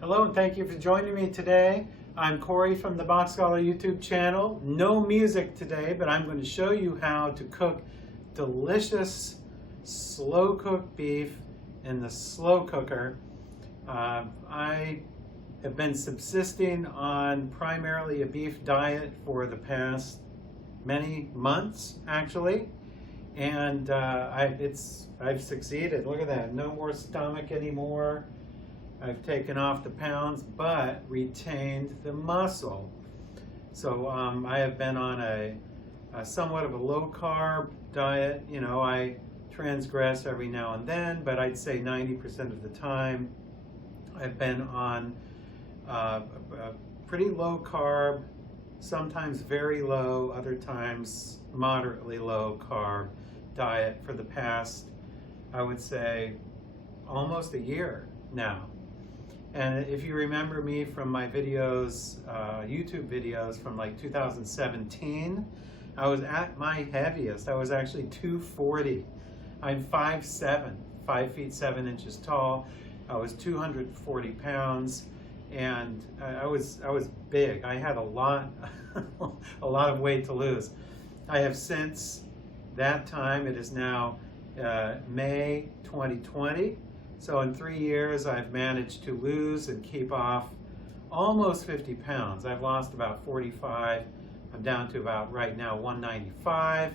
Hello and thank you for joining me today. I'm Corey from the Box Scholar YouTube channel. No music today, but I'm going to show you how to cook delicious slow cooked beef in the slow cooker. I have been subsisting on primarily a beef diet for the past many months actually, and I've succeeded. Look at that, no more stomach anymore. I've taken off the pounds but retained the muscle. So I have been on a somewhat of a low carb diet. You know, I transgress every now and then, but I'd say 90% of the time I've been on a pretty low carb, sometimes very low, other times moderately low carb diet for the past, I would say, almost a year now. And if you remember me from my videos, YouTube videos from like 2017, I was at my heaviest. I was actually 240. I'm 5'7", 5 feet 7 inches tall. I was 240 pounds, and I was big. I had a lot of weight to lose. I have since that time, it is now May 2020. So in 3 years, I've managed to lose and keep off almost 50 pounds. I've lost about 45. I'm down to about, right now, 195,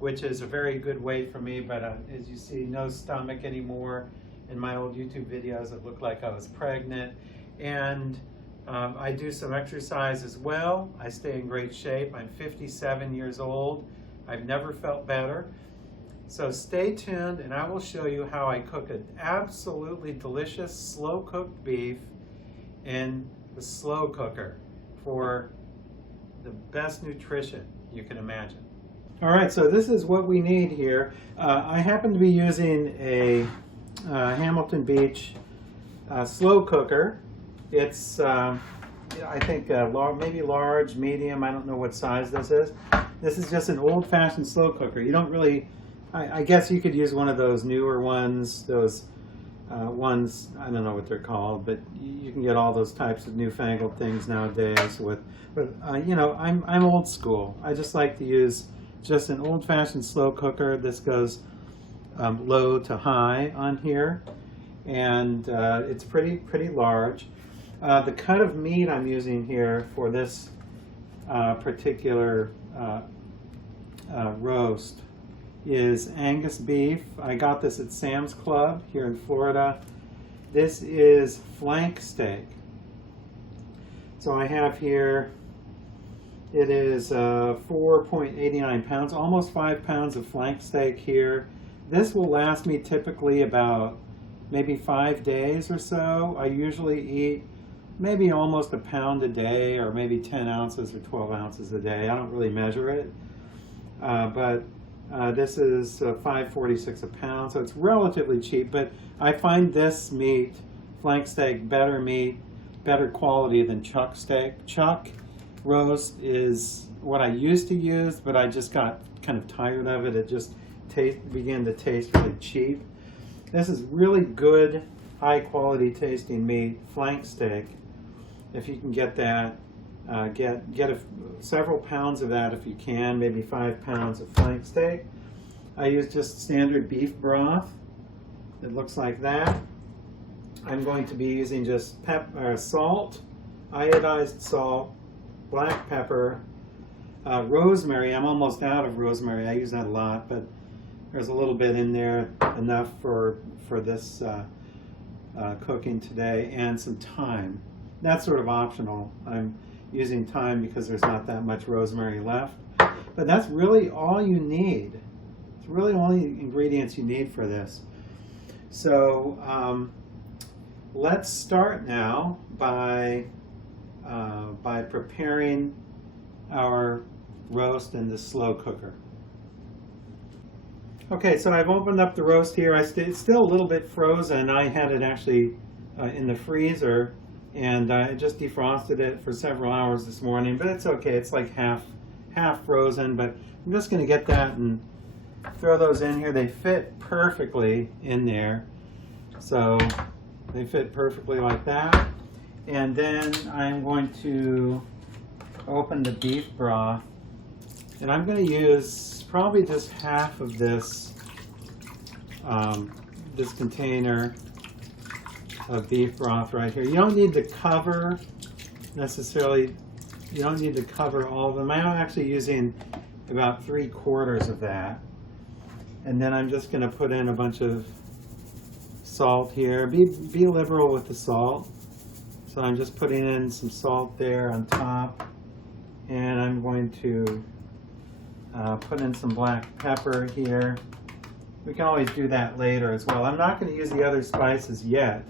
which is a very good weight for me, but as you see, no stomach anymore. In my old YouTube videos, it looked like I was pregnant. And I do some exercise as well. I stay in great shape. I'm 57 years old. I've never felt better. So stay tuned and I will show you how I cook an absolutely delicious slow cooked beef in the slow cooker for the best nutrition you can imagine. All right, so this is what we need here. I happen to be using a Hamilton Beach slow cooker. It's I think maybe large, medium, I don't know what size this is. This is just an old-fashioned slow cooker. You don't really, I guess you could use one of those newer ones, those ones, I don't know what they're called, but you can get all those types of newfangled things nowadays but you know, I'm old school. I just like to use just an old-fashioned slow cooker. This goes low to high on here, and it's pretty large. The cut of meat I'm using here for this particular roast is Angus beef. I got this at Sam's Club here in Florida. This is flank steak. So I have here, it is 4.89 pounds, almost 5 pounds of flank steak here. This will last me typically about maybe 5 days or so. I usually eat maybe almost a pound a day, or maybe 10 ounces or 12 ounces a day. I don't really measure it, but this is $5.46 a pound, so it's relatively cheap. But I find this meat, flank steak, better meat, better quality than chuck steak. Chuck roast is what I used to use, but I just got kind of tired of it. It just began to taste really cheap. This is really good, high quality tasting meat, flank steak. If you can get that, get several pounds of that if you can, maybe 5 pounds of flank steak. I use just standard beef broth. It looks like that. I'm going to be using just salt, iodized salt, black pepper, rosemary. I'm almost out of rosemary. I use that a lot, but there's a little bit in there, enough for this cooking today, and some thyme. That's sort of optional. I'm using thyme because there's not that much rosemary left. But that's really all you need. It's really all the ingredients you need for this. So let's start now by preparing our roast in the slow cooker. Okay, so I've opened up the roast here. It's still a little bit frozen. I had it actually in the freezer, and I just defrosted it for several hours this morning, but it's okay. It's like half frozen, but I'm just going to get that and throw those in here. They fit perfectly in there. So they fit perfectly like that. And then I'm going to open the beef broth. And I'm going to use probably just half of this, this container of beef broth right here. You don't need to cover necessarily, you don't need to cover all of them. I'm actually using about 3/4 of that. And then I'm just going to put in a bunch of salt here. Be liberal with the salt. So I'm just putting in some salt there on top. And I'm going to put in some black pepper here. We can always do that later as well. I'm not going to use the other spices yet,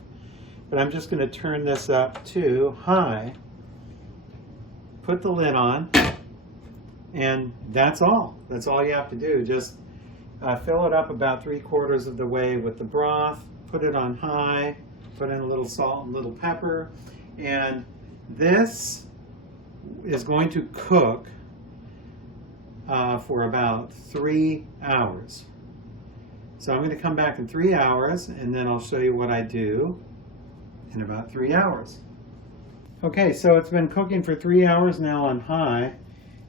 but I'm just going to turn this up to high, put the lid on, and that's all. That's all you have to do. Just fill it up about 3/4 of the way with the broth, put it on high, put in a little salt and a little pepper, and this is going to cook for about 3 hours. So I'm going to come back in 3 hours, and then I'll show you what I do in about 3 hours. Okay, so it's been cooking for 3 hours now on high,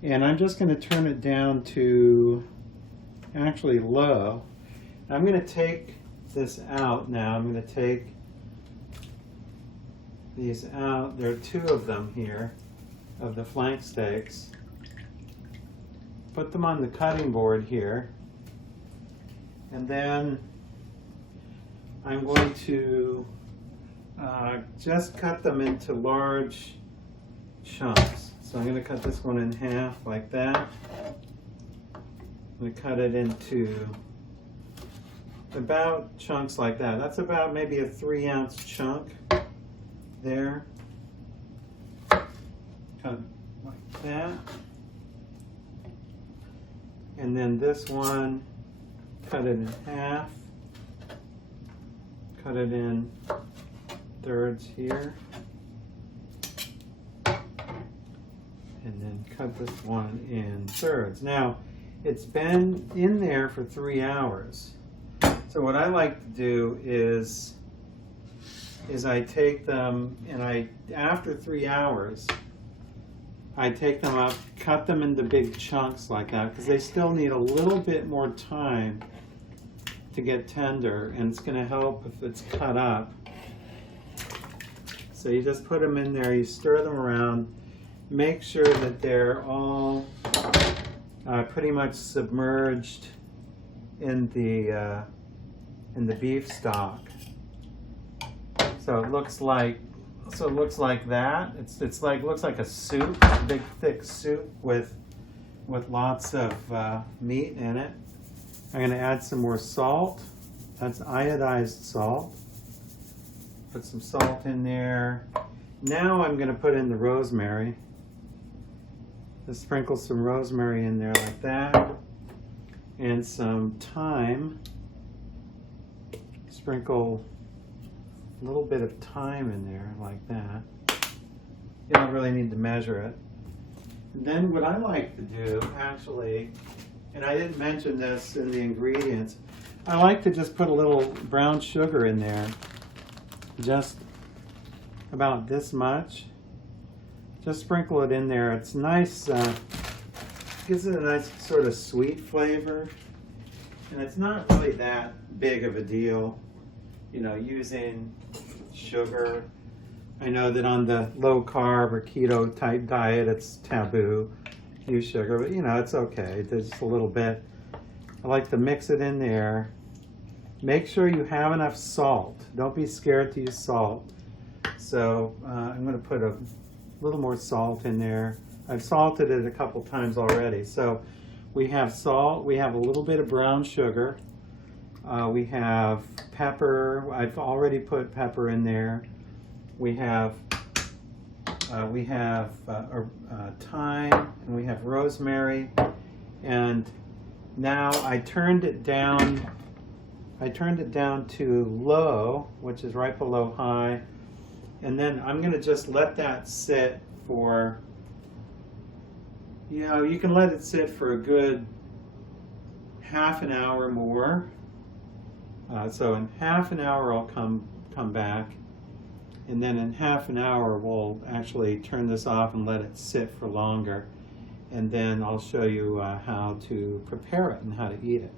and I'm just going to turn it down to actually low. I'm going to take this out now. I'm going to take these out. There are 2 of them here, of the flank steaks. Put them on the cutting board here. And then I'm going to just cut them into large chunks. So I'm going to cut this one in half like that. I'm going to cut it into about chunks like that. That's about maybe a 3-ounce chunk there. Cut like that. And then this one, cut it in half. Cut it in thirds here. And then cut this one in thirds. Now, it's been in there for 3 hours. So what I like to do is I take them and after 3 hours, I take them up, cut them into big chunks like that, because they still need a little bit more time to get tender, and it's going to help if it's cut up. So you just put them in there, you stir them around, make sure that they're all pretty much submerged in the beef stock. So it looks like that. Looks like a soup, a big thick soup with lots of meat in it. I'm going to add some more salt. That's iodized salt. Put some salt in there. Now I'm going to put in the rosemary. Just sprinkle some rosemary in there like that. And some thyme. Sprinkle a little bit of thyme in there like that. You don't really need to measure it. And then what I like to do, actually, and I didn't mention this in the ingredients, I like to just put a little brown sugar in there, just about this much. Just sprinkle it in there. It's nice, gives it a nice sort of sweet flavor, and it's not really that big of a deal, you know, using sugar. I know that on the low carb or keto type diet it's taboo to use sugar, but you know, it's okay. There's just a little bit. I like to mix it in there. Make sure you have enough salt. Don't be scared to use salt. So I'm going to put a little more salt in there. I've salted it a couple times already. So we have salt, we have a little bit of brown sugar, we have pepper. I've already put pepper in there. We have thyme, and we have rosemary. And now I turned it down to low, which is right below high. And then I'm going to just let that sit for, you know, you can let it sit for a good half an hour more. So in half an hour I'll come back, And then in half an hour, we'll actually turn this off and let it sit for longer. And then I'll show you how to prepare it and how to eat it.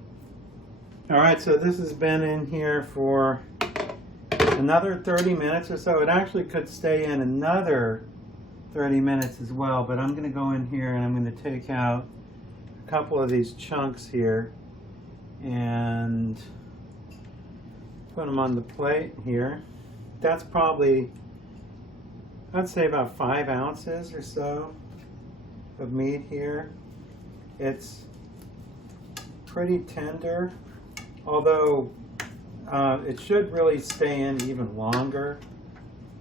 All right, so this has been in here for another 30 minutes or so. It actually could stay in another 30 minutes as well, but I'm going to go in here and I'm going to take out a couple of these chunks here and put them on the plate here. That's probably, I'd say about 5 ounces or so of meat here. It's pretty tender, although it should really stay in even longer.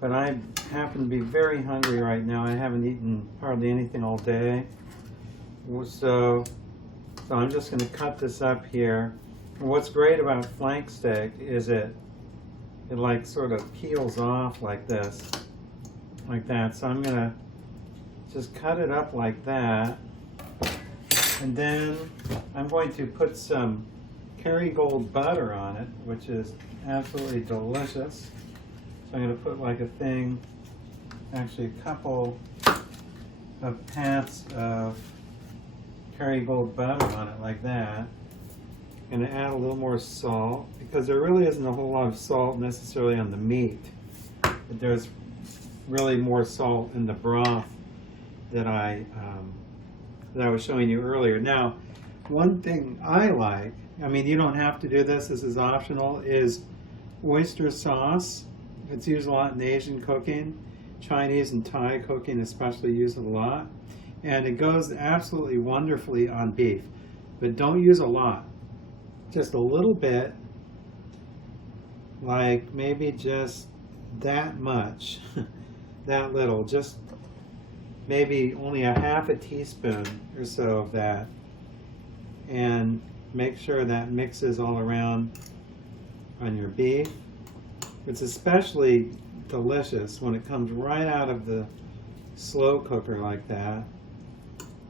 But I happen to be very hungry right now. I haven't eaten hardly anything all day. So I'm just going to cut this up here. And what's great about flank steak is it like sort of peels off like this, like that. So I'm going to just cut it up like that. And then I'm going to put some Kerrygold butter on it, which is absolutely delicious. So I'm going to put like a thing, actually a couple of pats of Kerrygold butter on it like that. I'm going to add a little more salt because there really isn't a whole lot of salt necessarily on the meat. But there's really more salt in the broth that I was showing you earlier. Now, one thing I like, I mean, you don't have to do this is optional, is oyster sauce. It's used a lot in Asian cooking. Chinese and Thai cooking especially use it a lot. And it goes absolutely wonderfully on beef. But don't use a lot. Just a little bit, like maybe just that much, that little, just maybe only a half a teaspoon or so of that. And make sure that mixes all around on your beef. It's especially delicious when it comes right out of the slow cooker like that.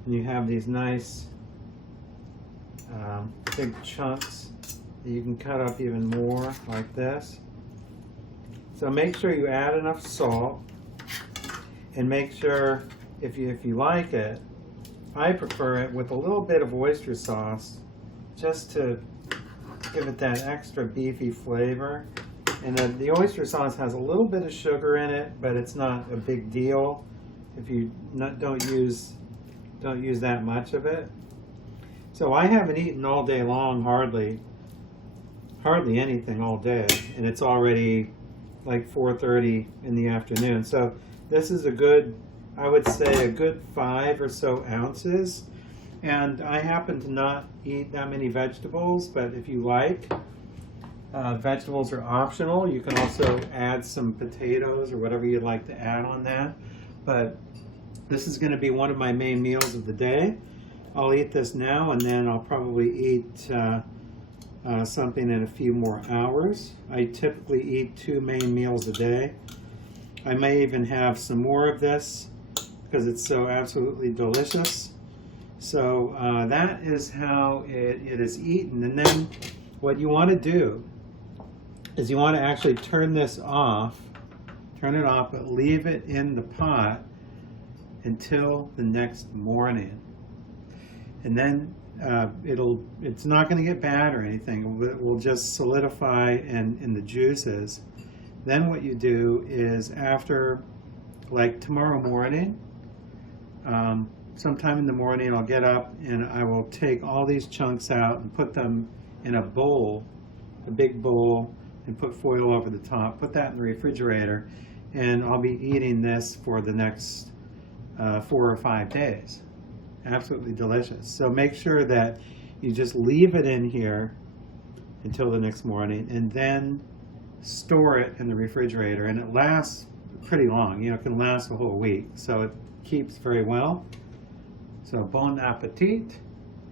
And you have these nice big chunks that you can cut up even more like this. So make sure you add enough salt, and make sure if you like it, I prefer it with a little bit of oyster sauce just to give it that extra beefy flavor. And the oyster sauce has a little bit of sugar in it, but it's not a big deal if you don't use that much of it. So I haven't eaten all day long, hardly anything all day, and it's already like 4:30 in the afternoon. So this is a good, I would say a good 5 or so ounces. And I happen to not eat that many vegetables, but if you like, vegetables are optional. You can also add some potatoes or whatever you'd like to add on that. But this is going to be one of my main meals of the day. I'll eat this now, and then I'll probably eat something in a few more hours. I typically eat 2 main meals a day. I may even have some more of this because it's so absolutely delicious. So that is how it is eaten. And then what you want to do is you want to actually turn it off, but leave it in the pot until the next morning. And then it's not going to get bad or anything. It will just solidify in the juices. Then what you do is after, like tomorrow morning, sometime in the morning, I'll get up and I will take all these chunks out and put them in a bowl, a big bowl, and put foil over the top. Put that in the refrigerator, and I'll be eating this for the next 4 or 5 days. Absolutely delicious. So make sure that you just leave it in here until the next morning, and then store it in the refrigerator, and it lasts pretty long. You know, it can last a whole week, so it keeps very well. So bon appetit,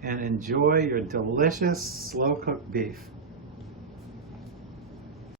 and enjoy your delicious slow-cooked beef.